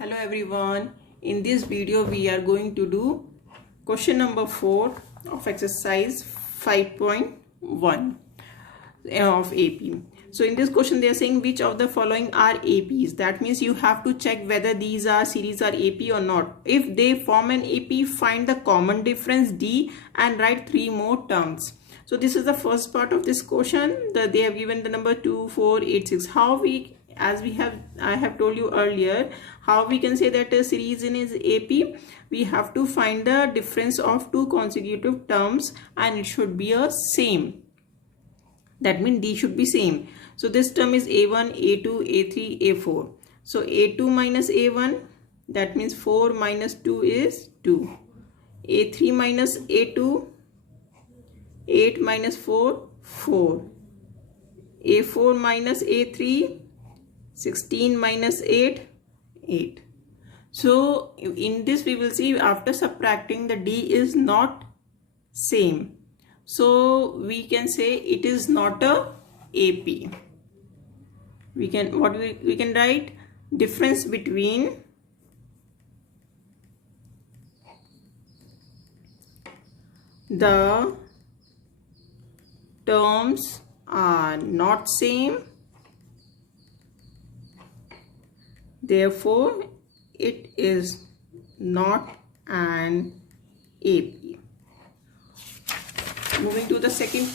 Hello everyone. In this video we are going to do question number 4 of exercise 5.1 of AP. So in this question they are saying which of the following are APs. That means you have to check whether these are series are AP or not. If they form an AP, find the common difference D and write 3 more terms. So this is the first part of this question. They have given the number 2, 4, 8, 6. I have told you earlier, how we can say that a series is AP. We have to find the difference of two consecutive terms and it should be a same. That means D should be same. So this term is A1, A2, A3, A4. So A2 minus A1, that means 4 minus 2 is 2. A3 minus A2, 8 minus 4, 4. A4 minus A3, 16 minus 8, 8. So in this we will see after subtracting the D is not same. So we can say it is not a AP. We can write difference between the terms are not same, therefore it is not an AP. Moving to the second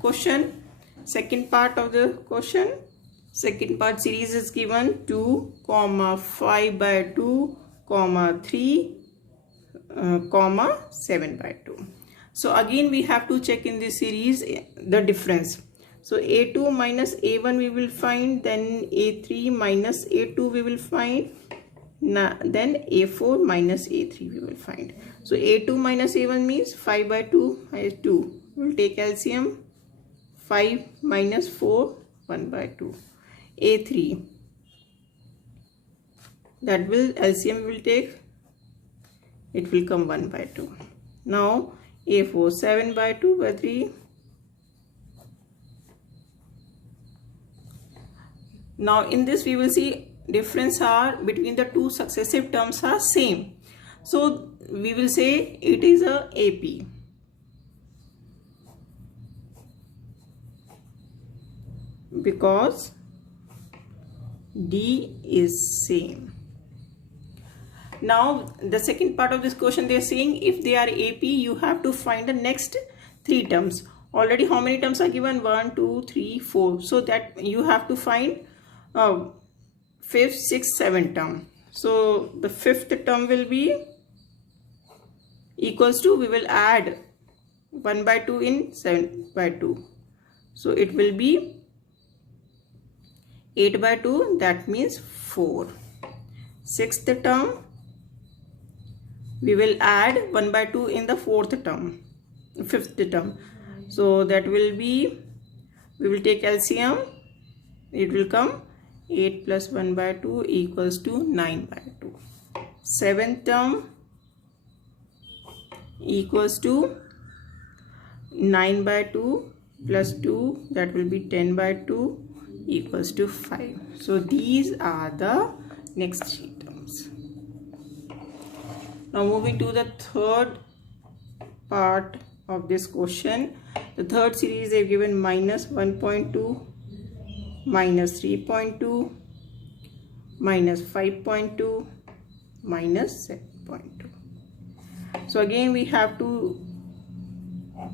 question, second part of the question. Second part series is given 2, 5 by 2, 3, 7 by 2. So again we have to check in this series the difference. So A2 minus A1 we will find, then A3 minus A2 we will find, then A4 minus A3 we will find. So A2 minus A1 means 5 by 2 is 2. We will take LCM, 5 minus 4, 1 by 2. A3, that will LCM will take, it will come 1 by 2. Now A4, 7 by 2 by 3. Now in this we will see difference are between the two successive terms are same. So we will say it is a AP. Because D is same. Now the second part of this question they are saying if they are AP you have to find the next 3 terms. Already how many terms are given? 1, 2, 3, 4. So that you have to find 5th, 6th, 7th term. So the 5th term will be equals to, we will add 1 by 2 in 7 by 2. So it will be 8 by 2, that means 4. 6th term, we will add 1 by 2 in the 4th term, 5th term. So that will be, we will take LCM, it will come 8 plus 1 by 2 equals to 9 by 2. 7th term equals to 9 by 2 plus 2, that will be 10 by 2 equals to 5. So these are the next 3 terms. Now moving to the third part of this question. The third series they have given minus 1.2, minus 3.2, minus 5.2, minus 7.2. So again we have to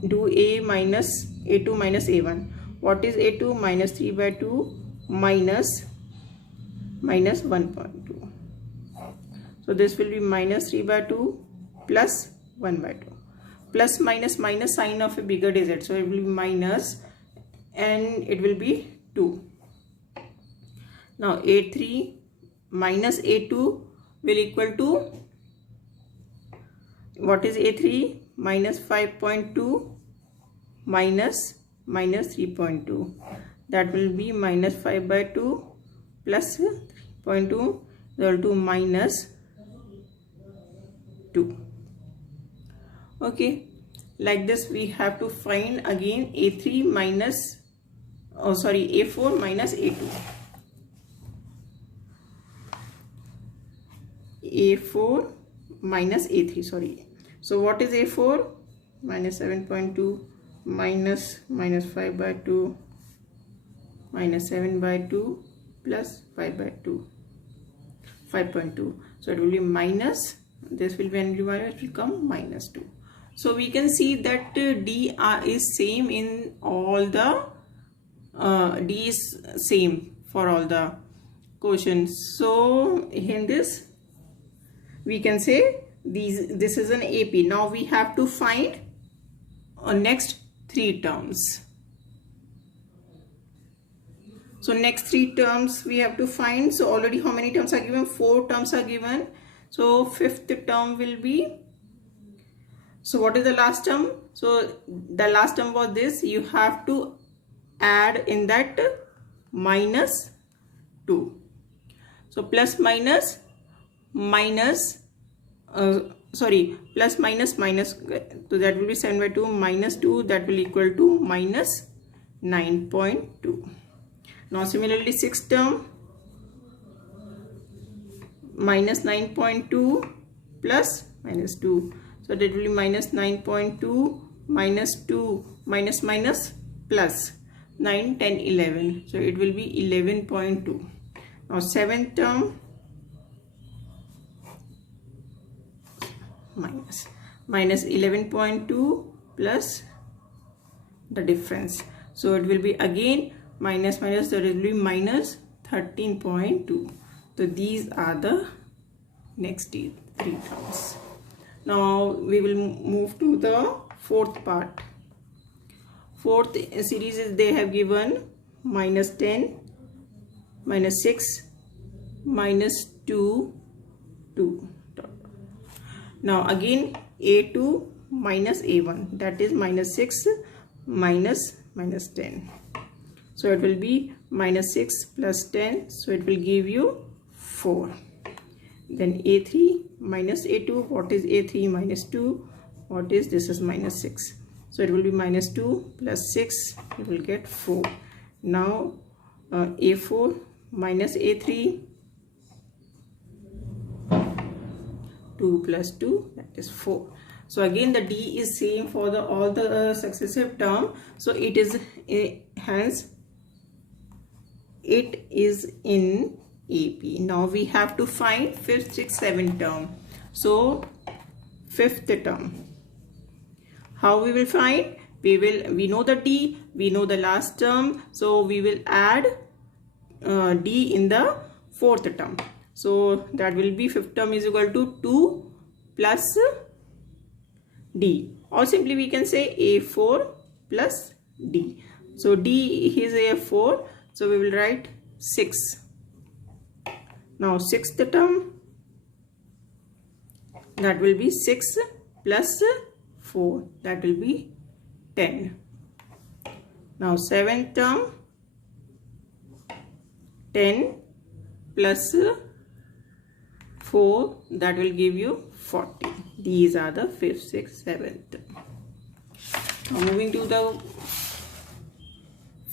do A2 minus A1. What is A2? Minus 3 by 2 minus 1.2. So this will be minus 3 by 2 plus 1 by 2. Plus minus sign of a bigger digit. So it will be minus and it will be 2. Now A3 minus A2 will equal to, what is A3? Minus 5.2 minus 3.2. That will be minus 5 by 2 plus 3.2 equal to minus 2. Okay, like this we have to find again A3 minus, A4 minus A2. A4 minus A3, sorry. So what is A4? Minus 7.2 minus 5 by 2 minus 7 by 2 plus 5 by 2, 5.2. So it will be minus, this will be and divided, it will come minus 2. So we can see that D is same in all the D is same for all the questions. So in this we can say this is an AP. Now we have to find next 3 terms. So next 3 terms we have to find. So already how many terms are given? 4 terms are given. So 5th term will be, so what is the last term? So the last term was this, you have to add in that minus 2. So plus minus minus, plus minus minus, so that will be 7 by 2 minus 2, that will equal to minus 9.2. Now similarly 6th term, minus 9.2 plus minus 2. So that will be minus 9.2 minus 2 minus minus plus 9, 10, 11. So it will be 11.2. Now 7th term, minus 11.2 plus the difference. So it will be again minus minus, that will be minus 13.2. So these are the next 3 terms. Now we will move to the 4th part. 4th series is, they have given minus 10, minus 6, minus 2, 2. Now again A2 minus A1, that is minus 6 minus 10. So it will be minus 6 plus 10, so it will give you 4. Then A3 minus A2, what is A3 minus 2? What is this? Is minus 6. So it will be minus 2 plus 6, you will get 4. Now A4 minus A3, 2 plus 2, that is 4. So again the D is same for the all the successive term. So it is hence it is in AP. Now we have to find 5th, 6th, 7th term. So 5th term, how we will find? We know the D, we know the last term, so we will add D in the 4th term. So that will be 5th term is equal to 2 plus D, or simply we can say A4 plus D. So D is A4, so we will write 6. Now 6th term, that will be 6 plus 4, that will be 10. Now 7th term, 10 plus 4, that will give you 40. These are the 5th, 6th, 7th. Now moving to the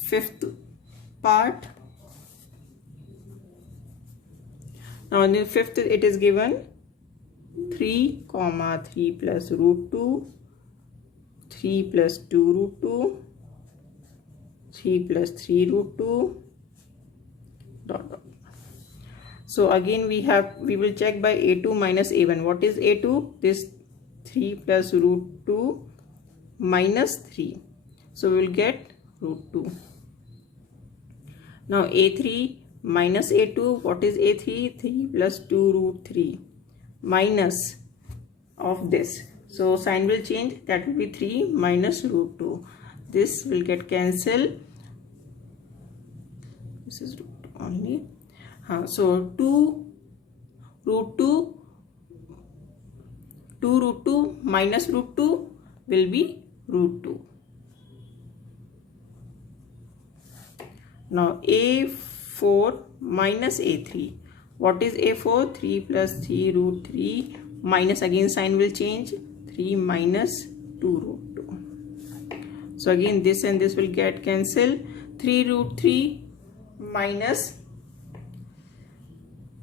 5th part. Now in the 5th it is given 3 comma 3 plus root 2, 3 plus 2 root 2, 3 plus 3 root 2, dot dot. So again we will check by A2 minus A1. What is A2? This 3 plus root 2 minus 3. So we will get root 2. Now A3 minus A2. What is A3? 3 plus 2 root 3 minus of this. So sign will change. That will be 3 minus root 2. This will get cancelled. This is root 2 only. So 2 root 2 minus root 2 will be root 2. Now A4 minus A3. What is A4? 3 plus 3 root 3 minus, again sign will change, 3 minus 2 root 2. So again this and this will get cancelled. 3 root 3 minus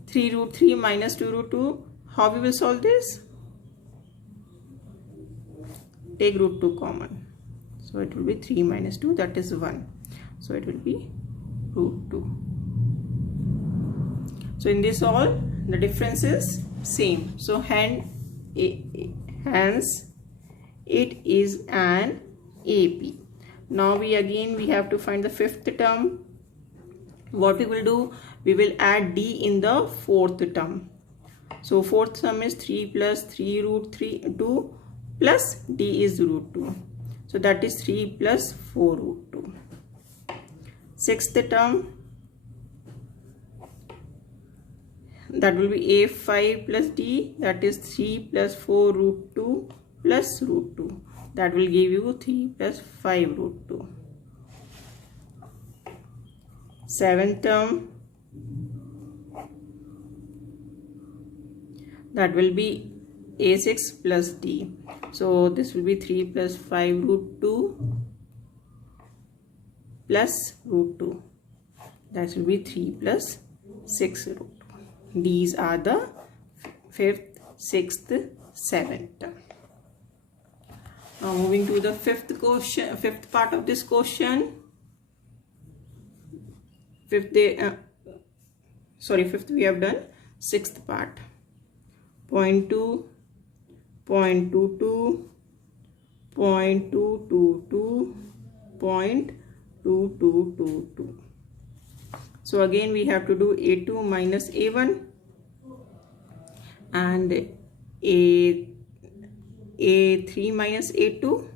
3 root 3 minus 2 root 2, how we will solve this? Take root 2 common. So it will be 3 minus 2, that is 1. So it will be root 2. So in this all, the difference is same. So hence it is an AP. Now we have to find the fifth term. What we will do? We will add D in the fourth term. So fourth term is 3 plus 3 root 2 plus D is root 2. So that is 3 plus 4 root 2. Sixth term, that will be A5 plus D, that is 3 plus 4 root 2 plus root 2. That will give you 3 plus 5 root 2. Seventh term, that will be A6 plus D. So this will be 3 plus 5 root 2 plus root 2. That will be 3 plus 6 root 2. These are the fifth, sixth, seventh. Now moving to the fifth part of this question. Fifth we have done. Sixth part. 0.2, 0.22, 0.222, 0.2222. So again we have to do A2 minus A1 and A3 minus A2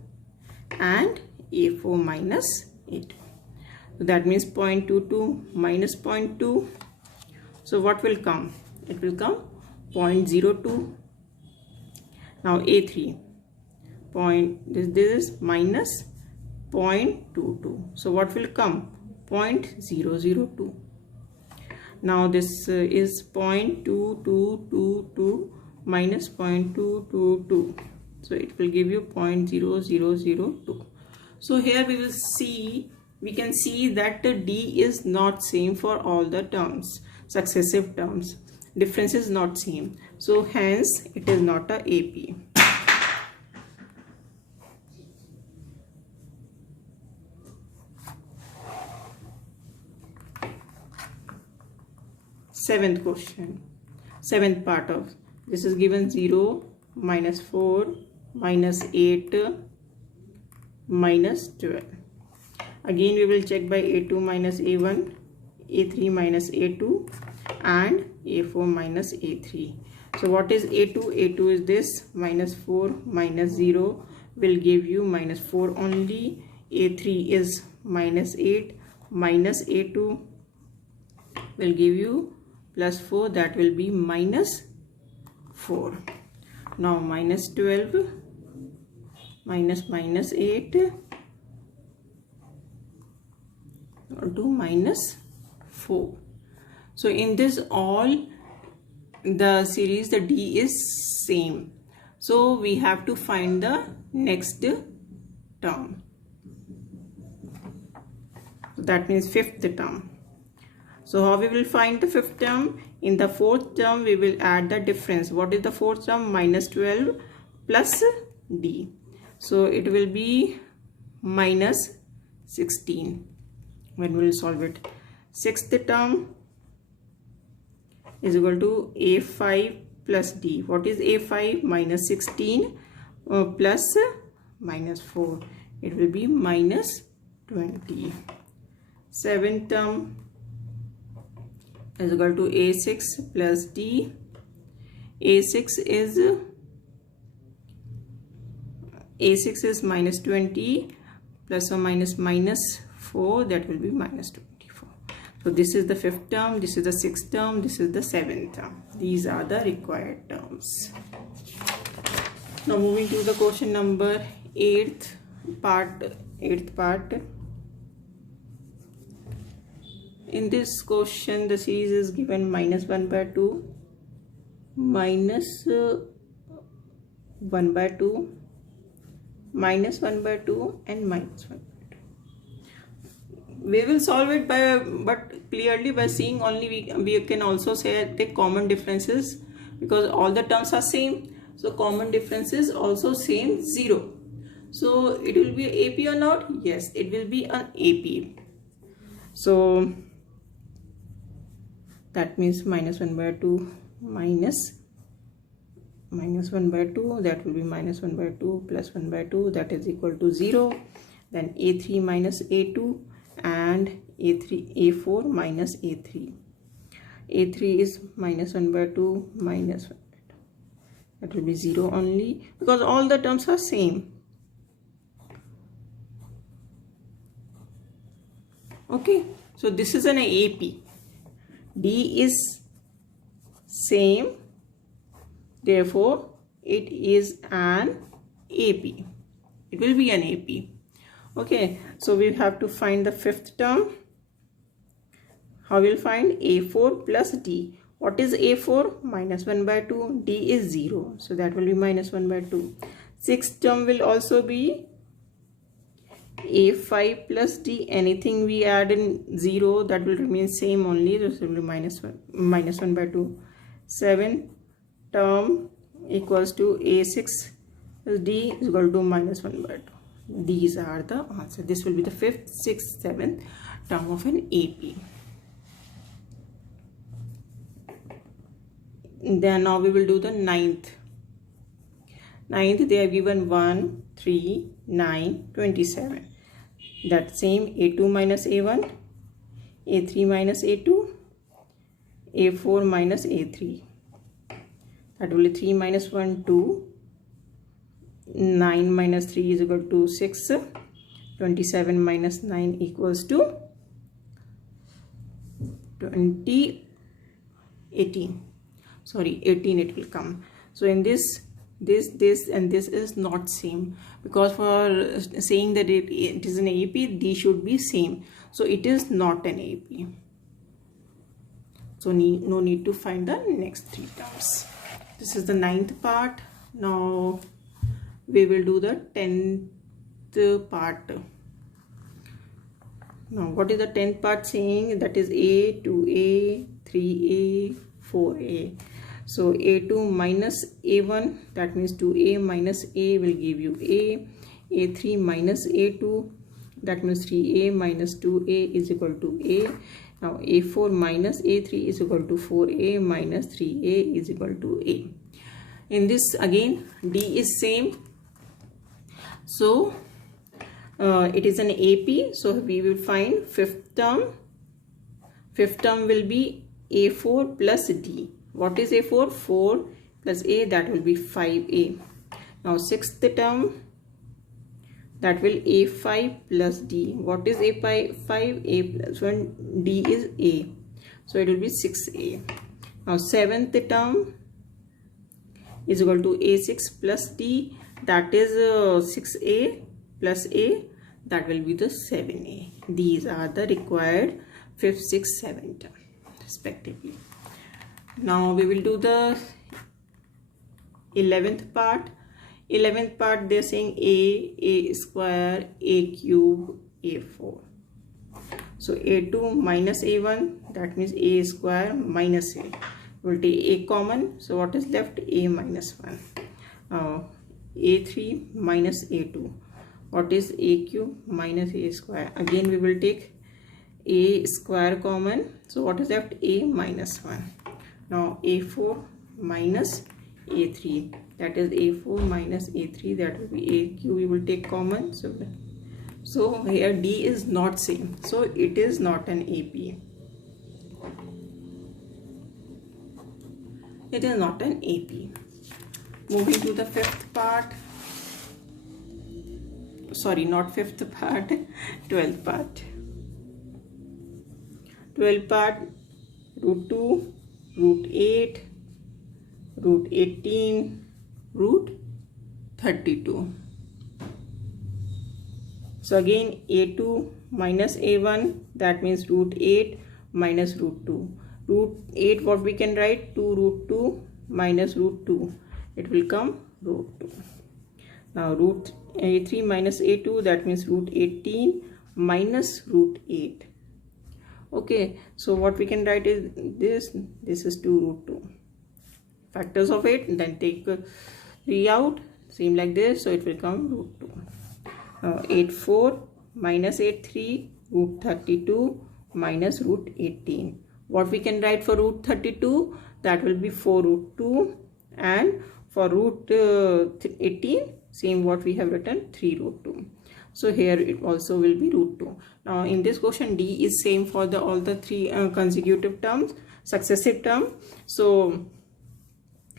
and A4 minus A2. So that means 0.22 minus 0.2. So what will come? It will come 0.02. Now A3 this is minus 0.22. So what will come? 0.002. Now this is 0.2222 minus 0.222. So it will give you 0.0002. So here we can see that the D is not same for all the terms, successive terms. Difference is not same. So hence it is not a AP. Seventh question, seventh part of this is given 0, minus 4, minus 8, minus 12. Again we will check by A2 minus A1, A3 minus A2 and A4 minus A3. So what is A2? A2 is this, minus 4 minus 0 will give you minus 4 only. A3 is minus 8 minus A2 will give you plus 4, that will be minus 4. Now minus 12 minus 8 to minus 4. So in this all the series the D is same. So we have to find the next term. That means fifth term. So how we will find the fifth term? In the fourth term we will add the difference. What is the fourth term? Minus 12 plus D. So it will be minus 16 when we will solve it. Sixth term is equal to A5 plus D. What is A5? Minus 16 plus minus 4. It will be minus 20. Seventh term is equal to A6 plus D. A6 is minus 20 plus or minus 4, that will be minus 24. So this is the fifth term, this is the sixth term, this is the seventh term. These are the required terms. Now moving to the question number 8th part. In this question the series is given minus 1 by 2, minus 1 by 2, minus 1 by 2 and minus 1 by 2. We will solve it but clearly by seeing only we can also say the common differences because all the terms are same. So common difference is also same, 0. So it will be AP or not? Yes, it will be an AP. So that means minus 1 by 2 minus 1 by 2, that will be minus 1 by 2 plus 1 by 2, that is equal to 0. Then A3 minus A2 and A4 minus A3. A3 is minus 1 by 2 minus 1 by 2. That will be 0 only because all the terms are same. Okay, so this is an AP. D is same, therefore it is an AP. It will be an AP. Okay, so we have to find the fifth term. How will find? A4 plus D. What is A4? Minus 1 by 2. D is 0. So that will be minus 1 by 2. Sixth term will also be A5 plus D. Anything we add in 0, that will remain same only. This will be minus 1 by 2. Seventh term equals to A6 plus D is equal to minus 1 by 2. These are the answer. This will be the fifth, sixth, seventh term of an AP. Then now we will do the ninth. Ninth, they have given 1, 3, 9, 27. That same A2 minus A1, A3 minus A2, A4 minus A3. That will be 3 minus 1, 2. 9 minus 3 is equal to 6. 27 minus 9 equals to 18. Sorry, 18 it will come. So in this and this is not same, because for saying that it is an AP, these should be same. So it is not an AP. So no need to find the next three terms. This is the ninth part. Now we will do the 10th part. Now what is the 10th part saying? That is A, 2A, 3A, 4A. So A2 minus A1, that means 2A minus A will give you A. A3 minus A2, that means 3A minus 2A is equal to A. Now A4 minus A3 is equal to 4A minus 3A is equal to A. In this again D is same. So it is an AP. So we will find fifth term. Fifth term will be A4 plus D. What is A4? 4 plus A, that will be 5A. Now sixth term, that will A5 plus D. What is A5? A plus 1, D is A. So it will be 6A. Now seventh term is equal to A6 plus D. That is 6A plus A. That will be the 7A. These are the required 5th, 6th, 7th term respectively. Now we will do the 11th part. 11th part, they are saying A square, A cube, A4. So A2 minus A1, that means A square minus A. We will take A common. So what is left? A minus 1. A3 minus A2. What is A cube minus A square? Again we will take A square common. So what is left? A minus 1. Now A4 minus A3, that is A4 minus A3, that will be A cube. We will take common. So here D is not same. So it is not an AP. It is not an AP. Moving to the fifth part. Sorry, not fifth part, 12th part. 12th part, root 2, root 8, root 18, root 32. So again A2 minus A1, that means root 8 minus root 2. Root 8, what we can write? 2 root 2 minus root 2. It will come root 2. Now root A3 minus A2, that means root 18 minus root 8. Okay, so what we can write is this is 2 root 2. factors of it, then take 3 out, same like this, so it will come root 2. Now 8/4 minus 8/3, root 32 minus root 18. What we can write for root 32? That will be 4 root 2, and for root 18, same what we have written, 3 root 2. So here it also will be root 2. Now in this question, D is same for all the three consecutive terms, successive term. So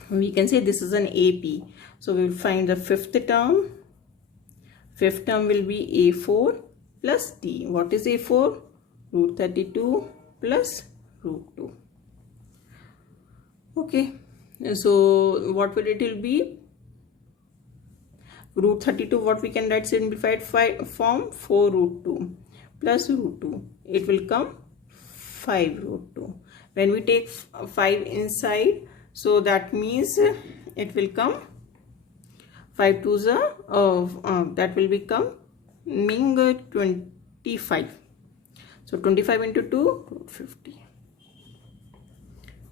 we can say this is an AP. So we will find the fifth term. Fifth term will be A4 plus D. What is A4? Root 32 plus root 2. Okay. So what will it will be? Root 32, what we can write simplified form? 4 root 2 plus root 2. It will come 5 root 2. When we take 5 inside, so that means it will come 5 2s that will become 25. So 25 into 2, root 50.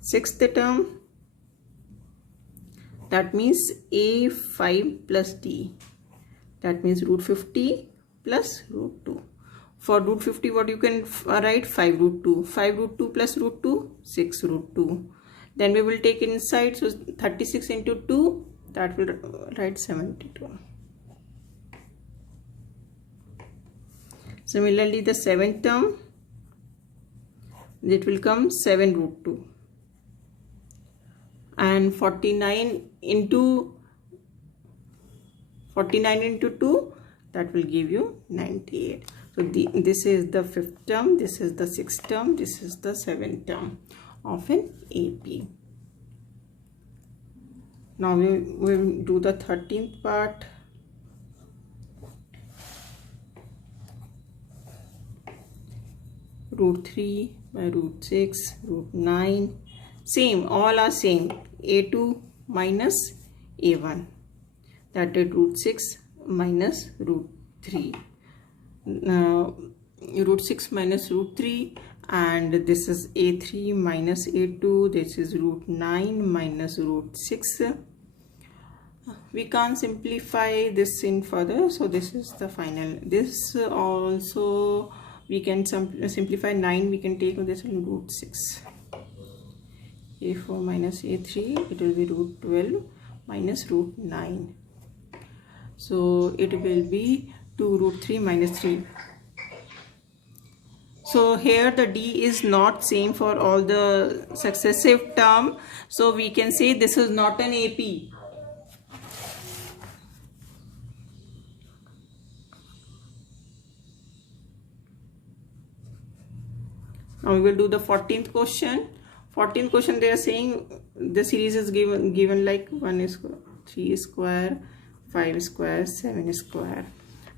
Sixth term, that means A5 plus D. That means root 50 plus root 2. For root 50, what you can write? 5 root 2. 5 root 2 plus root 2, 6 root 2. Then we will take inside, so 36 into 2, that will write 72. Similarly, the seventh term, it will come 7 root 2. And 49 into 2, that will give you 98. So this is the fifth term, this is the sixth term, this is the seventh term of an AP. Now we will do the 13th part. Root 3 by root 6, root 9. Same, all are same. A2 minus A1. That is root 6 minus root 3. Now, root 6 minus root 3, and this is A3 minus A2. This is root 9 minus root 6. We can't simplify this in further, so this is the final. This also we can simplify 9. We can take this in root 6. A4 minus A3, it will be root 12 minus root 9. So it will be 2 root 3 minus 3. So here the D is not same for all the successive term. So we can say this is not an AP. Now we will do the 14th question. 14th question, they are saying the series is given like 1 square, 3 square, 5 square, 7 square.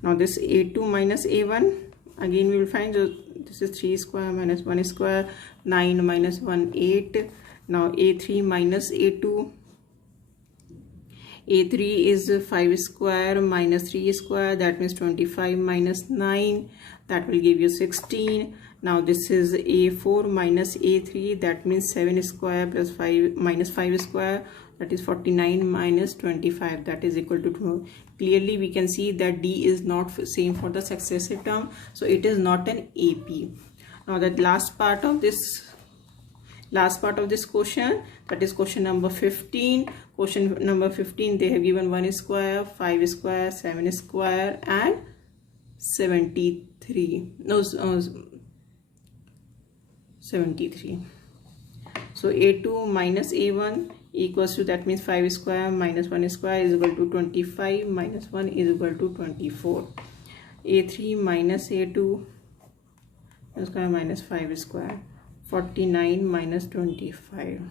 Now this A2 minus A1, again we will find this is 3 square minus 1 square, 9 minus 1, 8. Now A3 minus A2. A3 is 5 square minus 3 square, that means 25 minus 9, that will give you 16. Now this is A4 minus A3, that means 7 square plus 5 minus 5 square, that is 49 minus 25, that is equal to 2. Clearly we can see that D is not same for the successive term, so it is not an AP. Now the last part of this question, that is question number 15. Question number 15, they have given 1 square, 5 square, 7 square and 73. No, 73. So A2 minus A1 equals to, that means 5 square minus 1 square is equal to 25 minus 1 is equal to 24. A3 minus A2 square minus 5 square, 49 minus 25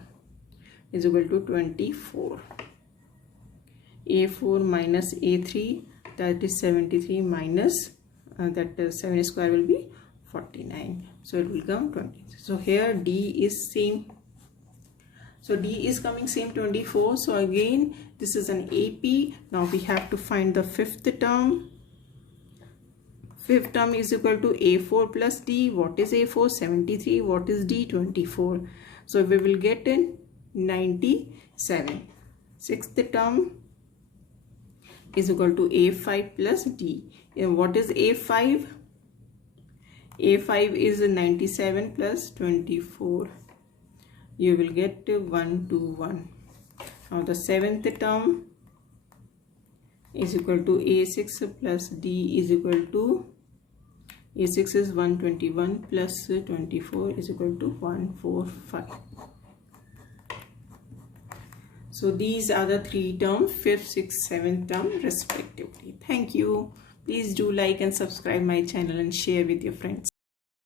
is equal to 24. A4 minus A3, that is 73 minus that 7 square will be 49, so it will come 20. So here D is same, so D is coming same 24. So again this is an AP. Now we have to find the fifth term. Fifth term is equal to A4 plus D. What is A4? 73. What is D? 24. So we will get in 97. Sixth term is equal to A5 plus D. And what is A5? A5 is 97 plus 24. You will get 121. Now the seventh term is equal to A6 plus D is equal to, A6 is 121 plus 24 is equal to 145. So these are the three terms, 5th, 6th, 7th term respectively. Thank you. Please do like and subscribe my channel and share with your friends.